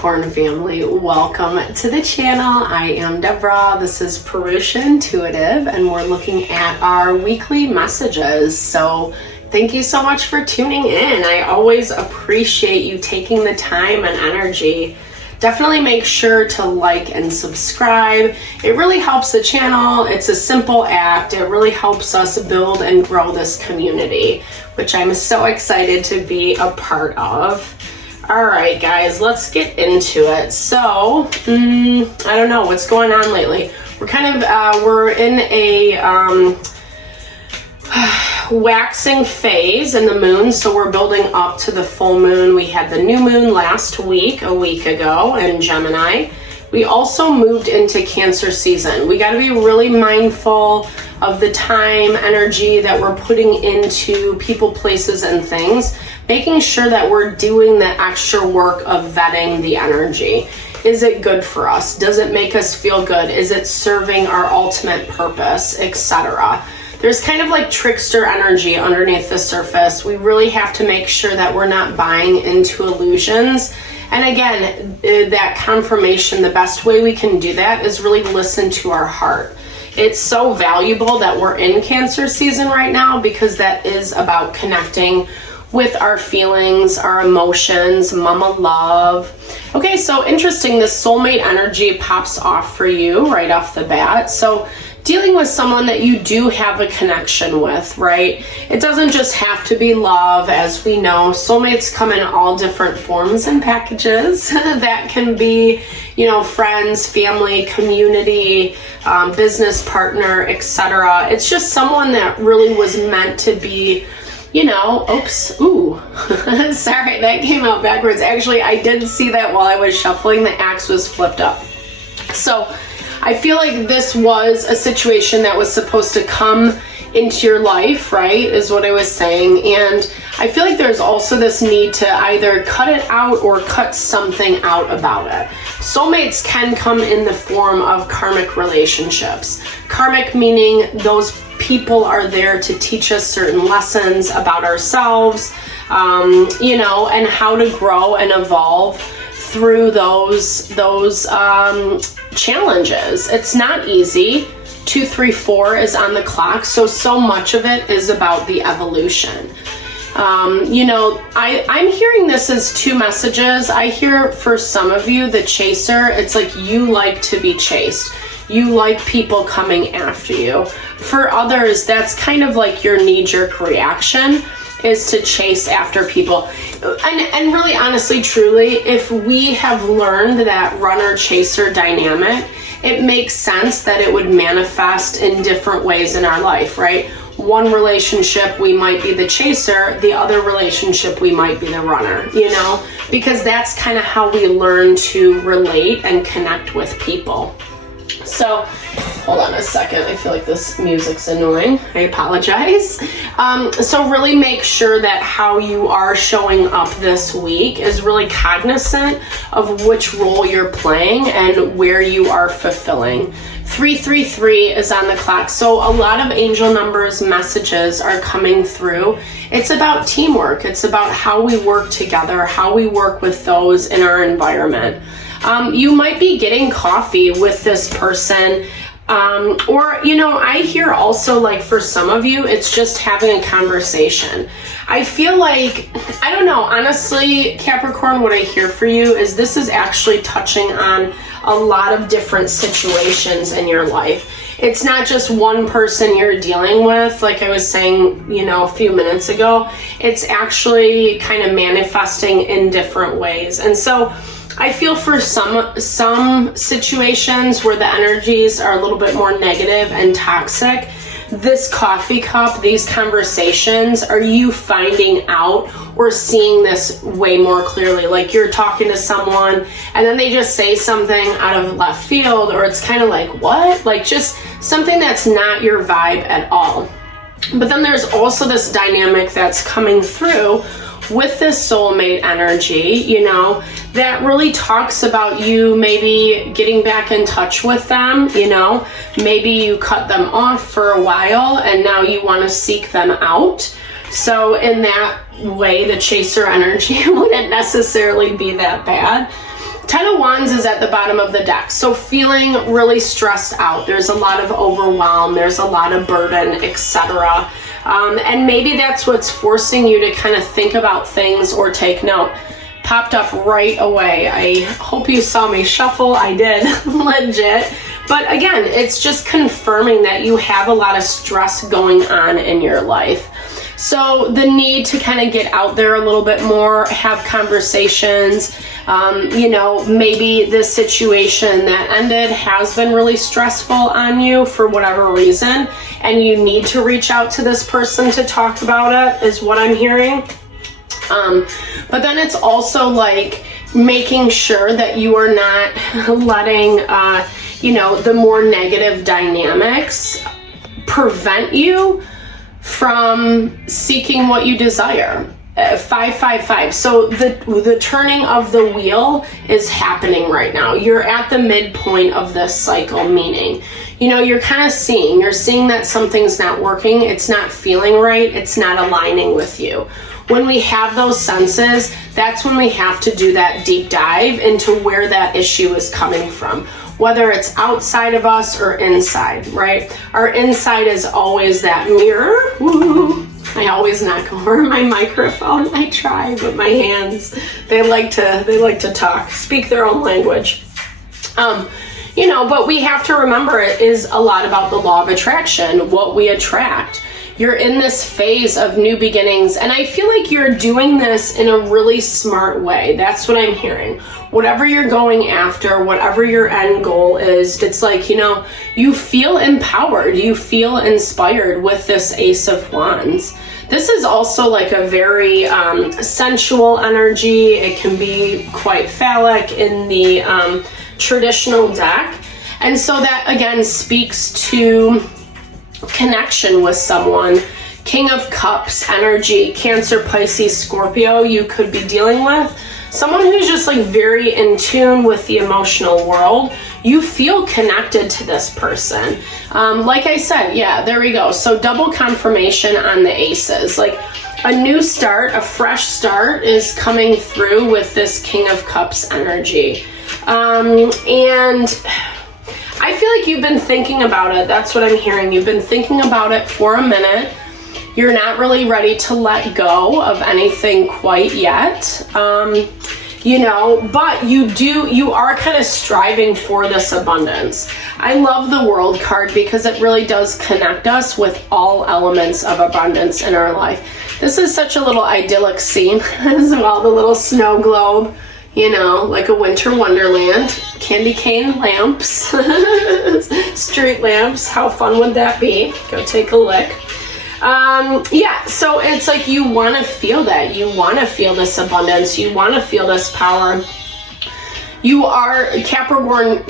Capricorn family, welcome to the channel. I am Deborah. This is Purusha Intuitive, and we're looking at our weekly messages. So thank you so much for tuning in. I always appreciate you taking the time and energy. Definitely make sure to like and subscribe. It really helps the channel. It's a simple act. It really helps us build and grow this community, which I'm so excited to be a part of. All right, guys, let's get into it. So, I don't know what's going on lately. We're kind of, we're in a waxing phase in the moon, so we're building up to the full moon. We had the new moon last week, a week ago, in Gemini. We also moved into Cancer season. We got to be really mindful of the time, energy that we're putting into people, places, and things, making sure that we're doing the extra work of vetting the energy. Is it good for us? Does it make us feel good? Is it serving our ultimate purpose, etc.? There's kind of like trickster energy underneath the surface. We really have to make sure that we're not buying into illusions. And again, that confirmation, the best way we can do that is really listen to our heart. It's so valuable that we're in Cancer season right now, because that is about connecting with our feelings, our emotions, mama love. Okay, so interesting, this soulmate energy pops off for you right off the bat. So dealing with someone that you do have a connection with, right? It doesn't just have to be love. As we know, soulmates come in all different forms and packages. That can be, you know, friends, family, community, business partner, etc. It's just someone that really was meant to be, you know, sorry, that came out backwards. Actually, I did see that while I was shuffling, the axe was flipped up. So I feel like this was a situation that was supposed to come into your life, right, is what I was saying. And I feel like there's also this need to either cut it out or cut something out about it. Soulmates can come in the form of karmic relationships. Karmic meaning those people are there to teach us certain lessons about ourselves, you know, and how to grow and evolve through those challenges. It's not easy. 2, 3, 4 is on the clock, so much of it is about the evolution. You know, I'm hearing this as two messages. I hear for some of you, the chaser, it's like you like to be chased. You like people coming after you. For others, that's kind of like your knee-jerk reaction, is to chase after people. And really, honestly, truly, if we have learned that runner-chaser dynamic, it makes sense that it would manifest in different ways in our life, right? One relationship, we might be the chaser. The other relationship, we might be the runner, you know? Because that's kind of how we learn to relate and connect with people. So, hold on a second. I feel like this music's annoying. I apologize. So really make sure that how you are showing up this week is really cognizant of which role you're playing and where you are fulfilling. 333 is on the clock. So a lot of angel numbers messages are coming through. It's about teamwork. It's about how we work together, how we work with those in our environment. You might be getting coffee with this person, or, you know, I hear also, like, for some of you, it's just having a conversation. I feel like, I don't know, honestly, Capricorn, what I hear for you is this is actually touching on a lot of different situations in your life. It's not just one person you're dealing with, like I was saying, you know, a few minutes ago. It's actually kind of manifesting in different ways. And so I feel for some situations where the energies are a little bit more negative and toxic, this coffee cup, these conversations, are you finding out or seeing this way more clearly? Like you're talking to someone and then they just say something out of left field, or it's kind of like, what? Like just something that's not your vibe at all. But then there's also this dynamic that's coming through with this soulmate energy, you know, that really talks about you maybe getting back in touch with them, you know, maybe you cut them off for a while and now you want to seek them out. So in that way, the chaser energy wouldn't necessarily be that bad. Ten of Wands is at the bottom of the deck. So feeling really stressed out. There's a lot of overwhelm. There's a lot of burden, etc. And maybe that's what's forcing you to kind of think about things or take note. Popped up right away. I hope you saw me shuffle. I did, legit. But again, it's just confirming that you have a lot of stress going on in your life. So the need to kind of get out there a little bit more, have conversations, maybe this situation that ended has been really stressful on you for whatever reason, and you need to reach out to this person to talk about it, is what I'm hearing. But then it's also like making sure that you are not letting, the more negative dynamics prevent you from seeking what you desire. 555. So the turning of the wheel is happening right now. You're at the midpoint of this cycle, meaning, you're kind of you're seeing that something's not working. It's not feeling right. It's not aligning with you. When we have those senses, that's when we have to do that deep dive into where that issue is coming from, whether it's outside of us or inside, right? Our inside is always that mirror. Woo! I always knock over my microphone. I try, but my hands, they like to talk, speak their own language. But we have to remember it is a lot about the law of attraction, what we attract. You're in this phase of new beginnings, and I feel like you're doing this in a really smart way. That's what I'm hearing. Whatever you're going after, whatever your end goal is, it's like, you feel empowered, you feel inspired with this Ace of Wands. This is also like a very sensual energy. It can be quite phallic in the traditional deck. And so that, again, speaks to connection with someone. King of Cups energy, Cancer, Pisces, Scorpio, you could be dealing with. Someone who's just like very in tune with the emotional world. You feel connected to this person. Like I said, yeah, there we go. So double confirmation on the aces. Like a new start, a fresh start is coming through with this King of Cups energy. And I feel like you've been thinking about it. That's what I'm hearing. You've been thinking about it for a minute. You're not really ready to let go of anything quite yet. But you are kind of striving for this abundance. I love the World card because it really does connect us with all elements of abundance in our life. This is such a little idyllic scene as well, the little snow globe. Like a winter wonderland, candy cane lamps, street lamps. How fun would that be? Go take a look. So it's like you want to feel that. You want to feel this abundance. You want to feel this power. You are Capricorn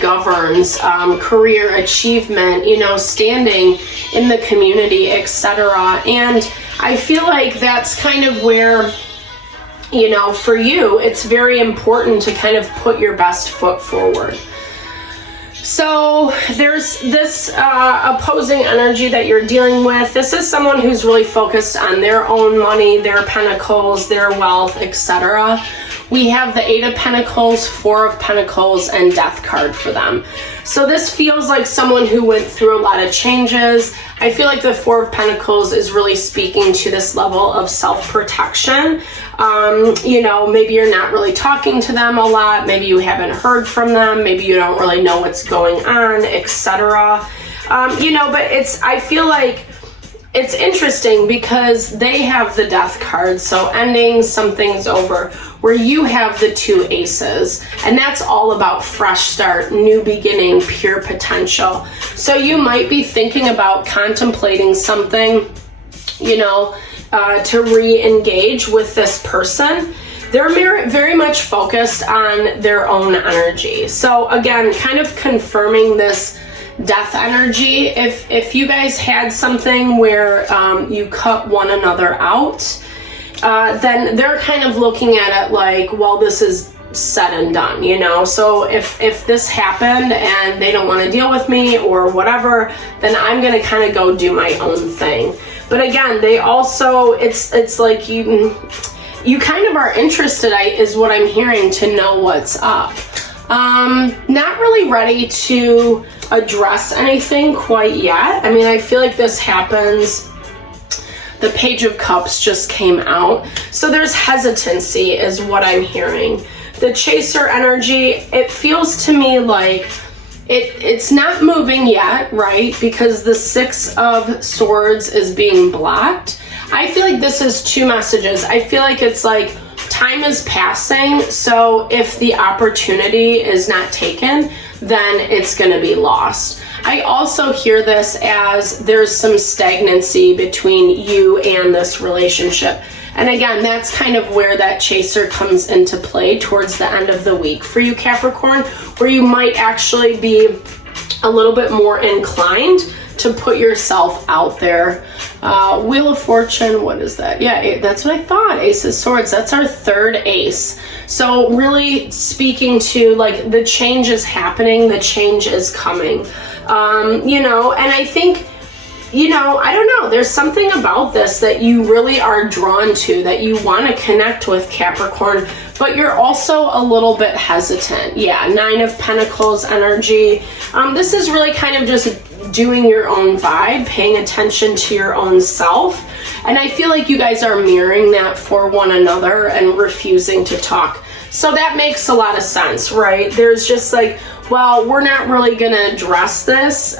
governs career achievement, standing in the community, etc. And I feel like that's kind of where, for you, it's very important to kind of put your best foot forward. So there's this opposing energy that you're dealing with. This is someone who's really focused on their own money, their pentacles, their wealth, etc. We have the Eight of Pentacles, Four of Pentacles, and Death card for them. So this feels like someone who went through a lot of changes. I feel like the Four of Pentacles is really speaking to this level of self-protection. Maybe you're not really talking to them a lot. Maybe you haven't heard from them. Maybe you don't really know what's going on, etc. But I feel like it's interesting because they have the Death card, so ending, something's over, where you have the two aces, and that's all about fresh start, new beginning, pure potential. So you might be thinking about contemplating something, to re-engage with this person. They're very much focused on their own energy. So again, kind of confirming this Death energy. If you guys had something where you cut one another out, then they're kind of looking at it like, well, this is said and done, so if this happened and they don't want to deal with me or whatever, then I'm gonna kind of go do my own thing. But again, they also, it's like you kind of are interested, is what I'm hearing, to know what's up. Not really ready to address anything quite yet. I mean, I feel like this happens. The Page of Cups just came out. So there's hesitancy is what I'm hearing. The Chaser energy, it feels to me like it's not moving yet, right? Because the Six of Swords is being blocked. I feel like this is two messages. I feel like it's like time is passing, so if the opportunity is not taken, then it's going to be lost. I also hear this as there's some stagnancy between you and this relationship. And again, that's kind of where that Chaser comes into play towards the end of the week for you, Capricorn, where you might actually be a little bit more inclined to put yourself out there. Wheel of Fortune, what is that? Yeah, that's what I thought. Ace of Swords, that's our third ace. So really speaking to like the change is happening, the change is coming. You know, and I think, you know, I don't know, there's something about this that you really are drawn to, that you want to connect with, Capricorn, but you're also a little bit hesitant. Yeah, Nine of Pentacles energy. This is really kind of just doing your own vibe, paying attention to your own self. And I feel like you guys are mirroring that for one another and refusing to talk. So that makes a lot of sense, right? There's just like, well, we're not really going to address this,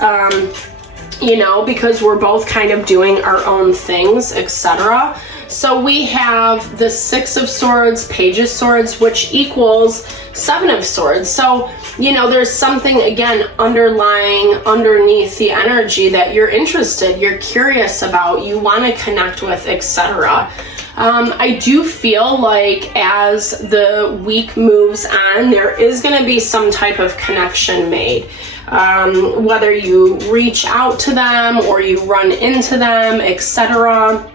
you know, because we're both kind of doing our own things, etc. So we have the Six of Swords, Page of Swords, which equals Seven of Swords. So, you know, there's something, again, underlying underneath the energy that you're interested, you're curious about, you want to connect with, etc. I do feel like as the week moves on, there is going to be some type of connection made. Whether you reach out to them or you run into them, etc.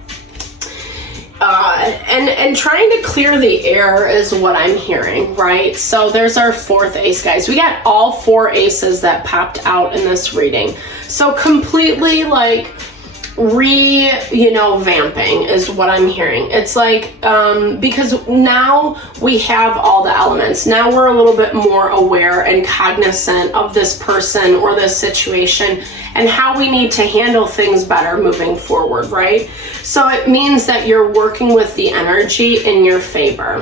And trying to clear the air is what I'm hearing, right? So there's our fourth ace, guys. We got all four aces that popped out in this reading. So completely like vamping is what I'm hearing. It's like, because now we have all the elements. Now we're a little bit more aware and cognizant of this person or this situation and how we need to handle things better moving forward, right? So it means that you're working with the energy in your favor.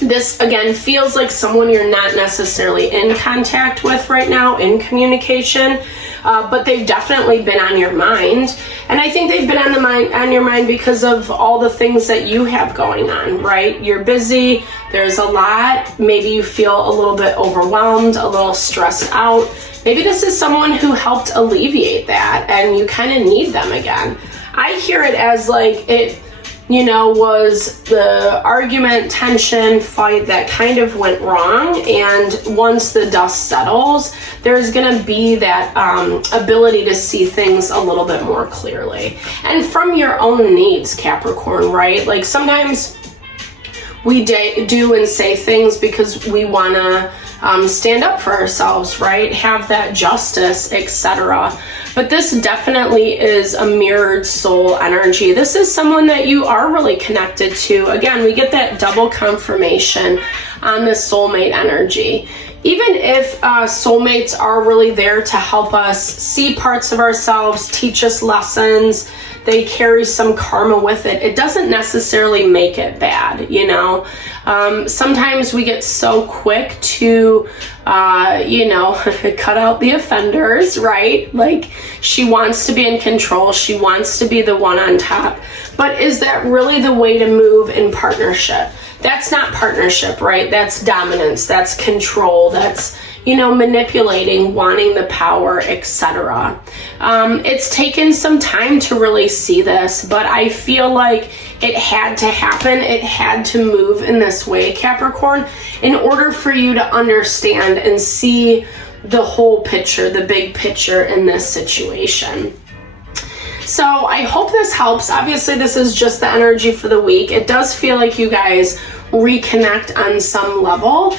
This, again, feels like someone you're not necessarily in contact with right now, in communication, but they've definitely been on your mind. And I think they've been on your mind because of all the things that you have going on, right? You're busy, there's a lot, maybe you feel a little bit overwhelmed, a little stressed out. Maybe this is someone who helped alleviate that and you kind of need them again. I hear it as like it, you know, was the argument, tension, fight that kind of went wrong, and once the dust settles, there's going to be that ability to see things a little bit more clearly. And from your own needs, Capricorn, right? Like sometimes we do and say things because we want to stand up for ourselves, right? Have that justice, etc. But this definitely is a mirrored soul energy. This is someone that you are really connected to. Again, we get that double confirmation on the soulmate energy. Even if soulmates are really there to help us see parts of ourselves, teach us lessons, they carry some karma with it, it doesn't necessarily make it bad, you know? Sometimes we get so quick to, cut out the offenders, right? Like, she wants to be in control, she wants to be the one on top. But is that really the way to move in partnership? That's not partnership, right? That's dominance, that's control, that's, manipulating, wanting the power, etc. It's taken some time to really see this, but I feel like it had to happen. It had to move in this way, Capricorn, in order for you to understand and see the whole picture, the big picture in this situation. So I hope this helps. Obviously, this is just the energy for the week. It does feel like you guys reconnect on some level,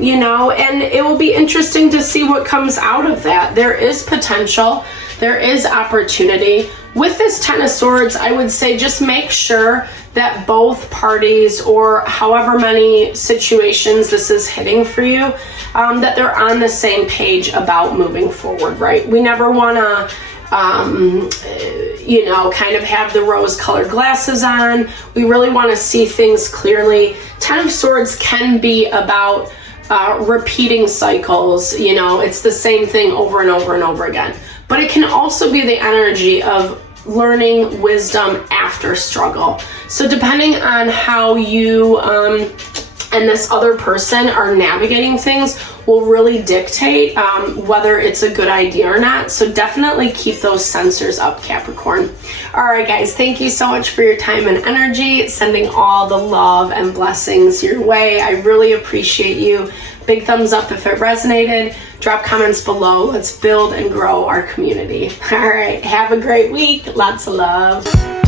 you know, and it will be interesting to see what comes out of that. There is potential, there is opportunity. With this Ten of Swords, I would say just make sure that both parties, or however many situations this is hitting for you, that they're on the same page about moving forward, right? We never want to you know, kind of have the rose-colored glasses on. We really want to see things clearly. Ten of Swords can be about repeating cycles. You know, it's the same thing over and over and over again. But it can also be the energy of learning wisdom after struggle. So depending on how you and this other person are navigating things will really dictate whether it's a good idea or not. So definitely keep those sensors up, Capricorn. All right, guys, thank you so much for your time and energy. Sending all the love and blessings your way. I really appreciate you. Big thumbs up if it resonated. Drop comments below. Let's build and grow our community. All right, have a great week. Lots of love.